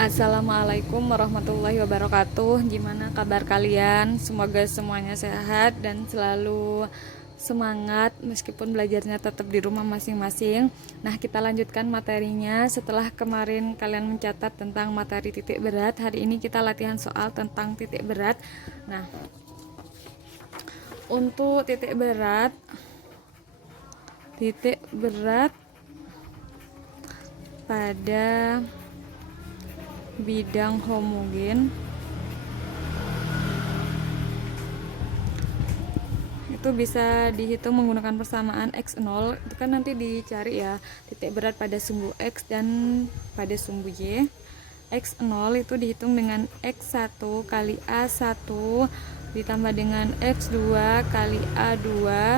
Assalamualaikum warahmatullahi wabarakatuh. Gimana kabar kalian? Semoga semuanya sehat dan selalu semangat meskipun belajarnya tetap di rumah masing-masing. Nah, kita lanjutkan materinya. Setelah kemarin kalian mencatat tentang materi titik berat, hari ini kita latihan soal tentang titik berat. Nah, untuk titik berat pada bidang homogen itu bisa dihitung menggunakan persamaan x0. Itu kan nanti dicari ya titik berat pada sumbu x dan pada sumbu y. X0 itu dihitung dengan x1 kali A1 ditambah dengan x2 kali A2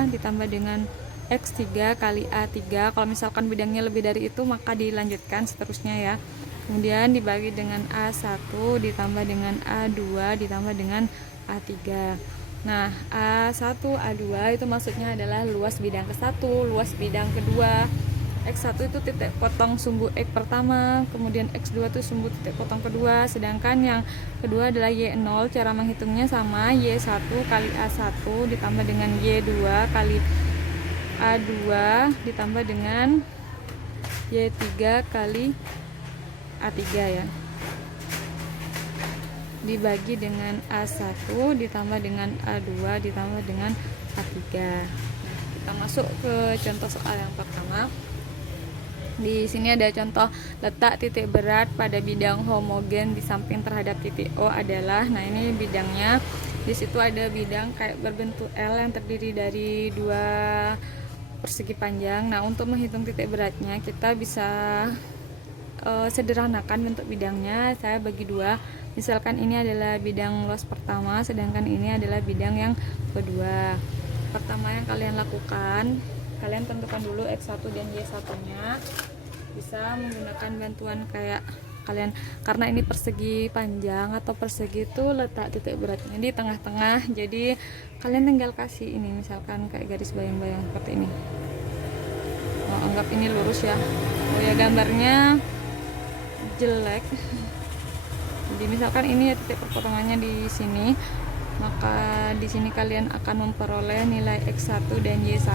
ditambah dengan x3 kali A3. Kalau misalkan bidangnya lebih dari itu maka dilanjutkan seterusnya ya. Kemudian dibagi dengan A1 ditambah dengan A2 ditambah dengan A3. Nah, A1, A2 itu maksudnya adalah luas bidang ke-1, luas bidang kedua. X1 itu titik potong sumbu X pertama, kemudian X2 itu sumbu titik potong kedua, sedangkan yang kedua adalah Y0. Cara menghitungnya sama, Y1 kali A1 ditambah dengan Y2 kali A2 ditambah dengan Y3 kali A3 ya, dibagi dengan A1 ditambah dengan A2 ditambah dengan A3. Nah, kita masuk ke contoh soal yang pertama. Di sini ada contoh letak titik berat pada bidang homogen di samping terhadap titik O adalah, nah ini bidangnya. Di situ ada bidang kayak berbentuk L yang terdiri dari dua persegi panjang. Nah, untuk menghitung titik beratnya kita bisa sederhanakan bentuk bidangnya. Saya bagi dua. Misalkan ini adalah bidang luas pertama, sedangkan ini adalah bidang yang kedua. Pertama yang kalian lakukan, kalian tentukan dulu X1 dan Y1 nya. Bisa menggunakan bantuan kayak kalian, karena ini persegi panjang atau persegi itu letak titik beratnya di tengah-tengah, jadi kalian tinggal kasih ini misalkan kayak garis bayang-bayang seperti ini. Anggap ini lurus ya. Ya gambarnya jelek. Jadi misalkan ini ya titik perpotongannya di sini, maka di sini kalian akan memperoleh nilai X1 dan Y1.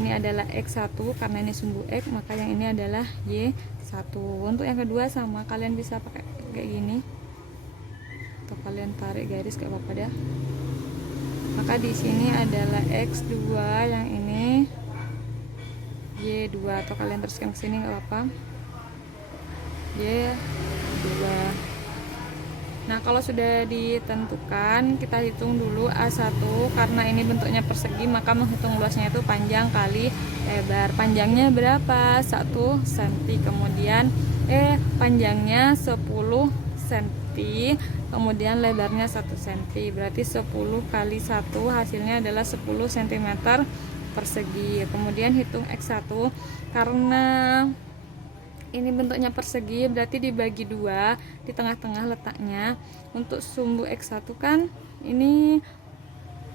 Ini adalah X1 karena ini sumbu X, maka yang ini adalah Y1. Untuk yang kedua sama, kalian bisa pakai kayak gini atau kalian tarik garis kayak apa dah. Maka di sini adalah X2, yang ini Y2, atau kalian teruskan ke sini nggak apa-apa. Y2. Nah, kalau sudah ditentukan, kita hitung dulu A1. Karena ini bentuknya persegi, maka menghitung luasnya itu panjang kali lebar. Panjangnya berapa? 1 cm. Kemudian panjangnya 10 cm. Kemudian lebarnya 1 cm. Berarti 10 kali 1 hasilnya adalah 10 cm persegi. Kemudian hitung X1. Karena ini bentuknya persegi, berarti dibagi dua, di tengah-tengah letaknya. Untuk sumbu X1 kan ini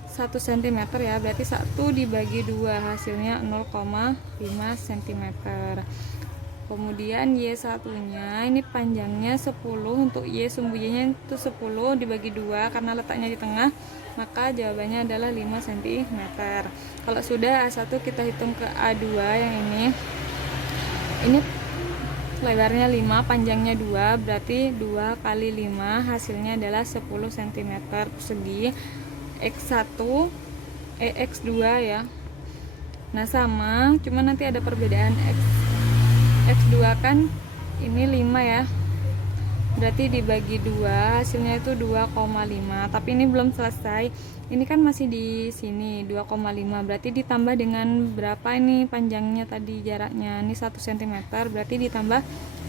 1 cm ya, berarti 1 dibagi 2 hasilnya 0,5 cm. Kemudian Y1 nya ini panjangnya 10, untuk Y sumbu Y nya itu 10 dibagi 2 karena letaknya di tengah, maka jawabannya adalah 5 cm. Kalau sudah A1 kita hitung ke A2 yang ini lebarnya 5, panjangnya 2, berarti 2 kali 5 hasilnya adalah 10 cm persegi. X2 ya. Nah, sama, cuma nanti ada perbedaan. X2 kan ini 5 ya. Berarti dibagi 2 hasilnya itu 2,5. Tapi ini belum selesai. Ini kan masih di sini 2,5. Berarti ditambah dengan berapa ini panjangnya tadi, jaraknya ini 1 cm, berarti ditambah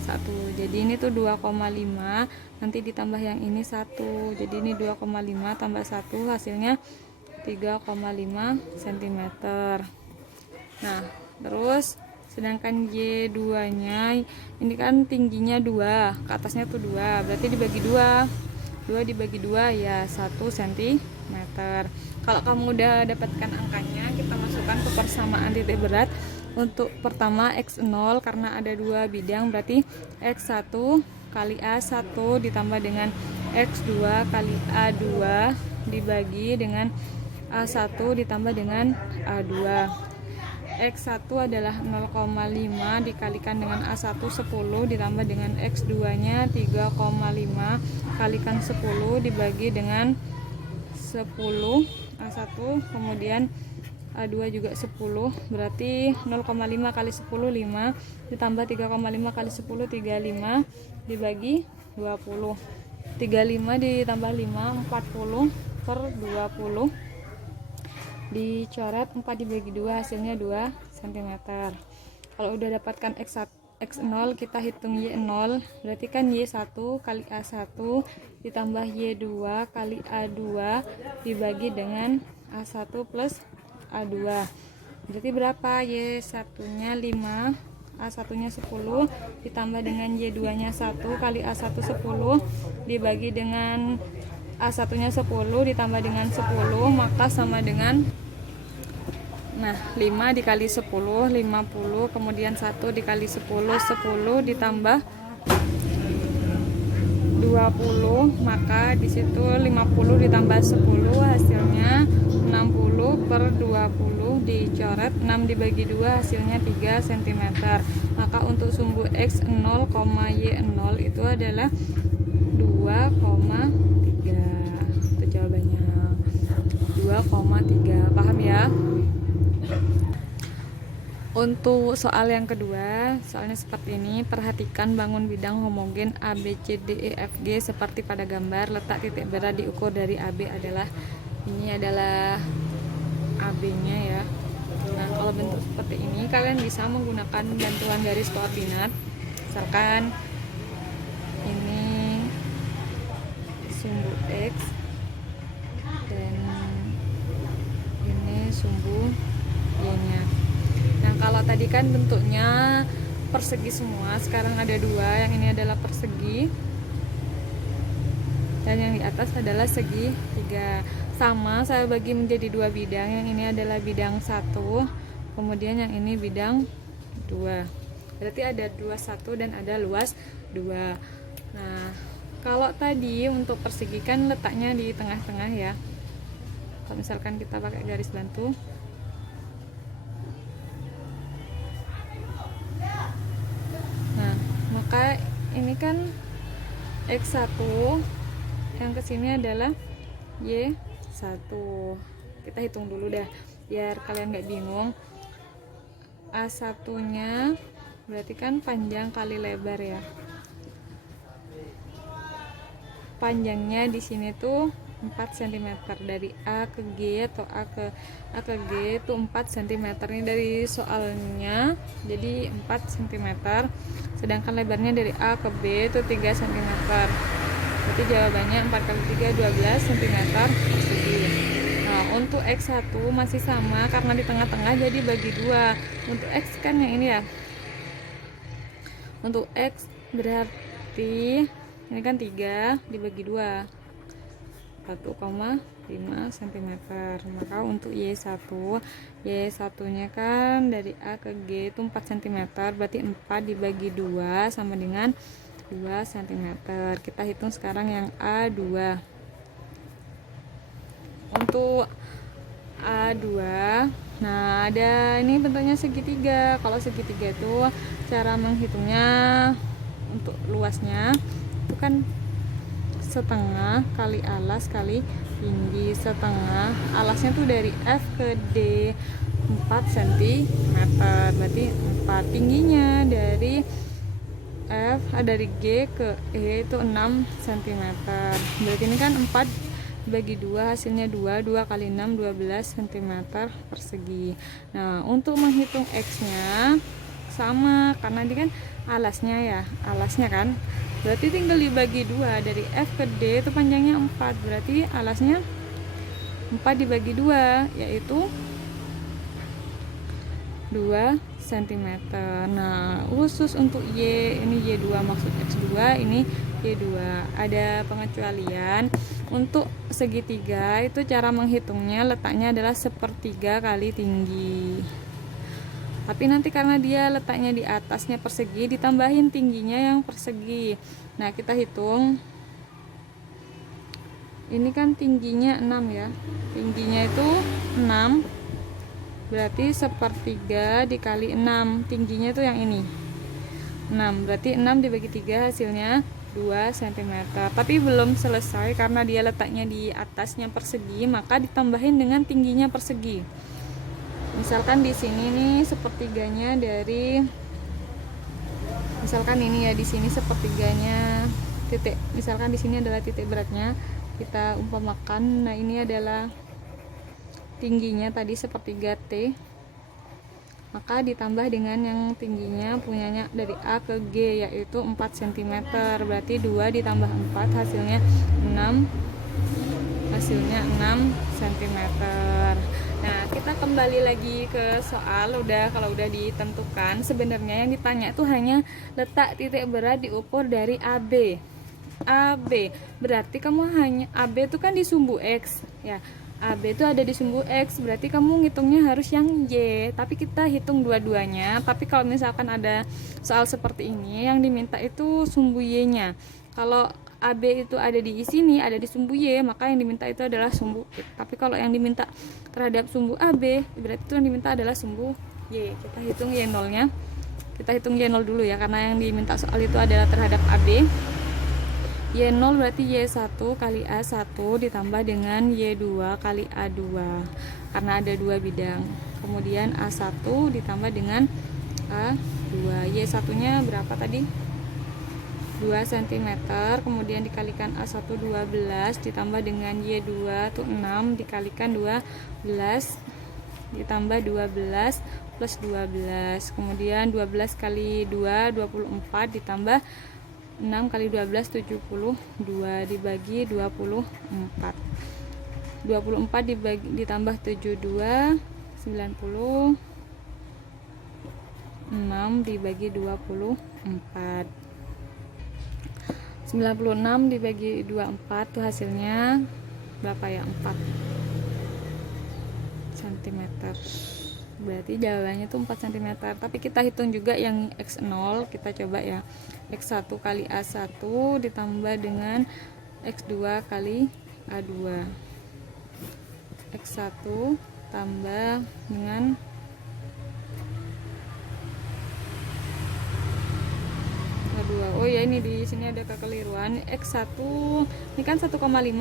1. Jadi ini tuh 2,5. Nanti ditambah yang ini 1. Jadi ini 2,5 tambah 1 hasilnya 3,5 cm. Nah, terus sedangkan Y2 nya ini kan tingginya 2, ke atasnya tuh 2, berarti dibagi 2 dibagi 2 ya 1 cm. Kalau kamu udah dapatkan angkanya, kita masukkan ke persamaan titik berat. Untuk pertama X0 karena ada dua bidang, berarti X1 kali A1 ditambah dengan X2 kali A2 dibagi dengan A1 ditambah dengan A2. X1 adalah 0,5 dikalikan dengan A1 10 ditambah dengan X2 nya 3,5 kalikan 10 dibagi dengan 10 A1, kemudian A2 juga 10, berarti 0,5 kali 10 5 ditambah 3,5 kali 10 35 dibagi 20. 35 ditambah 5 40 per 20 dicoret 4 dibagi 2 hasilnya 2 cm. Kalau udah dapatkan X0 kita hitung Y0, berarti kan Y1 kali A1 ditambah Y2 kali A2 dibagi dengan A1 plus A2, berarti berapa? Y1 nya 5, A1 nya 10 ditambah dengan Y2 nya 1 kali A1 10 dibagi dengan A1 nya 10 ditambah dengan 10, maka sama dengan 5 dikali 10 50, kemudian 1 dikali 10 10 ditambah 20, maka disitu 50 ditambah 10 hasilnya 60 per 20 dicoret 6 dibagi 2 hasilnya 3 cm. Maka untuk sumbu X0, Y0 itu adalah 2,3. Itu jawabannya 2,3. Paham ya? Untuk soal yang kedua, soalnya seperti ini. Perhatikan bangun bidang homogen A, B, C, D, E, F, G seperti pada gambar. Letak titik berat diukur dari AB adalah, ini adalah AB-nya ya. Nah, kalau bentuk seperti ini kalian bisa menggunakan bantuan garis koordinat. Misalkan ini sumbu X dan ini sumbu Y-nya. Nah, kalau tadi kan bentuknya persegi semua, sekarang ada dua, yang ini adalah persegi dan yang di atas adalah segi tiga. Sama, saya bagi menjadi dua bidang, yang ini adalah bidang 1, kemudian yang ini bidang 2. Berarti ada luas 1 dan ada luas 2. Nah, kalau tadi untuk persegi kan letaknya di tengah-tengah ya. Kalau misalkan kita pakai garis bantu, maka ini kan X1, yang kesini adalah Y1. Kita hitung dulu dah biar kalian nggak bingung. A1 nya berarti kan panjang kali lebar ya. Panjangnya di sini tuh 4 cm dari A ke G atau A ke G itu 4 cm. Ini dari soalnya jadi 4 cm. Sedangkan lebarnya dari A ke B itu 3 cm. Berarti jawabannya 4 kali 3 12 cm persegi. Nah, untuk X1 masih sama karena di tengah-tengah jadi bagi 2. Untuk X kan yang ini ya. Untuk X berarti ini kan 3 dibagi 2. 1,5 cm. Maka untuk Y1 nya kan dari A ke G itu 4 cm, berarti 4 dibagi 2 sama dengan 2 cm. Kita hitung sekarang yang A2. Untuk A2, nah ada ini bentuknya segitiga. Kalau segitiga itu cara menghitungnya untuk luasnya itu kan setengah kali alas kali tinggi. Setengah alasnya tuh dari F ke D 4 cm, berarti 4. Tingginya dari F dari G ke E itu 6 cm, berarti ini kan 4 bagi 2 hasilnya 2 kali 6 12 cm persegi. Nah, untuk menghitung X nya sama karena ini kan alasnya ya, alasnya kan berarti tinggal dibagi 2. Dari F ke D itu panjangnya 4, berarti alasnya 4 dibagi 2 yaitu 2 cm. Nah, khusus untuk Y, ini Y2 maksud X2, ini Y2. Ada pengecualian. Untuk segitiga itu cara menghitungnya letaknya adalah 1/3 kali tinggi. Tapi nanti karena dia letaknya di atasnya persegi, ditambahin tingginya yang persegi. Nah, kita hitung. Ini kan tingginya 6 ya. Tingginya itu 6. Berarti sepertiga dikali 6. Tingginya itu yang ini. 6. Berarti 6 dibagi 3 hasilnya 2 cm. Tapi belum selesai karena dia letaknya di atasnya persegi, maka ditambahin dengan tingginya persegi. Misalkan di sini nih sepertiganya dari, misalkan ini ya, di sini sepertiganya titik, misalkan di sini adalah titik beratnya, kita umpamakan. Nah, ini adalah tingginya tadi sepertiga T, maka ditambah dengan yang tingginya punyanya dari A ke G, yaitu 4 cm. Berarti 2 ditambah 4 hasilnya 6 cm. Nah, kita kembali lagi ke soal. Kalau udah ditentukan, sebenarnya yang ditanya itu hanya letak titik berat diukur dari AB. Berarti kamu hanya AB itu kan di sumbu X ya. AB itu ada di sumbu X, berarti kamu ngitungnya harus yang Y. Tapi kita hitung dua-duanya. Tapi kalau misalkan ada soal seperti ini, yang diminta itu sumbu Y-nya. Kalau AB itu ada di sini, ada di sumbu Y, maka yang diminta itu adalah sumbu X. Tapi kalau yang diminta terhadap sumbu AB, berarti itu yang diminta adalah sumbu Y. Kita hitung Y0-nya. Kita hitung Y0 dulu ya, karena yang diminta soal itu adalah terhadap AB. Y0 berarti Y1 kali A1 ditambah dengan Y2 kali A2, karena ada 2 bidang. Kemudian A1 ditambah dengan A2. Y1 nya berapa tadi? 2 cm. Kemudian dikalikan A1 12 ditambah dengan Y2 itu 6 dikalikan 12 ditambah 12 plus 12. Kemudian 12 kali 2 24 ditambah 6 kali 12 72 dibagi 24. 24 ditambah 72 90. 6 dibagi 24. 96 dibagi 24 tuh hasilnya berapa ya? 4 cm. Berarti jawabannya tuh 4 cm. Tapi kita hitung juga yang X0. Kita coba ya. X1 kali A1 ditambah dengan X2 kali A2. X1 tambah dengan A2. Oh ya, ini di sini ada kekeliruan. X1 ini kan 1,5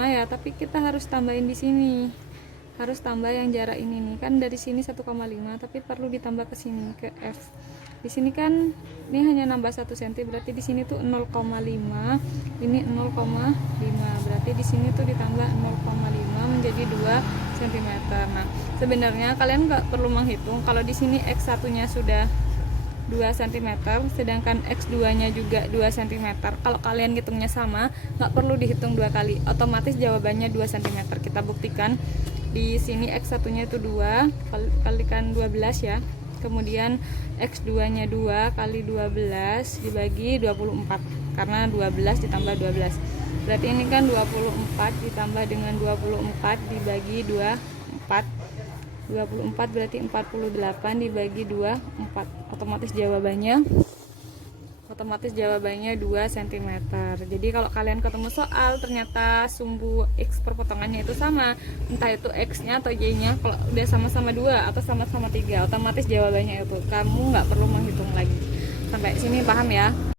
ya, tapi kita harus tambahin di sini. Harus tambah yang jarak ini nih, kan dari sini 1,5, tapi perlu ditambah ke sini, ke F. Di sini kan ini hanya nambah 1 cm, berarti di sini tuh 0,5, ini 0,5, berarti di sini tuh ditambah 0,5 menjadi 2 cm. Nah, sebenarnya kalian nggak perlu menghitung kalau di sini X1-nya sudah 2 cm, sedangkan X2-nya juga 2 cm. Kalau kalian hitungnya sama, nggak perlu dihitung 2 kali, otomatis jawabannya 2 cm. Kita buktikan. Di sini X1-nya itu 2 kalikan 12 ya. Kemudian X2-nya 2 kali 12 dibagi 24, karena 12 ditambah 12. Berarti ini kan 24 ditambah dengan 24 dibagi 24. 24 berarti 48 dibagi 24. Otomatis jawabannya 2 cm. Jadi kalau kalian ketemu soal ternyata sumbu X perpotongannya itu sama, entah itu X-nya atau Y-nya, kalau udah sama-sama 2 atau sama-sama 3, otomatis jawabannya itu. Kamu nggak perlu menghitung lagi. Sampai sini paham ya?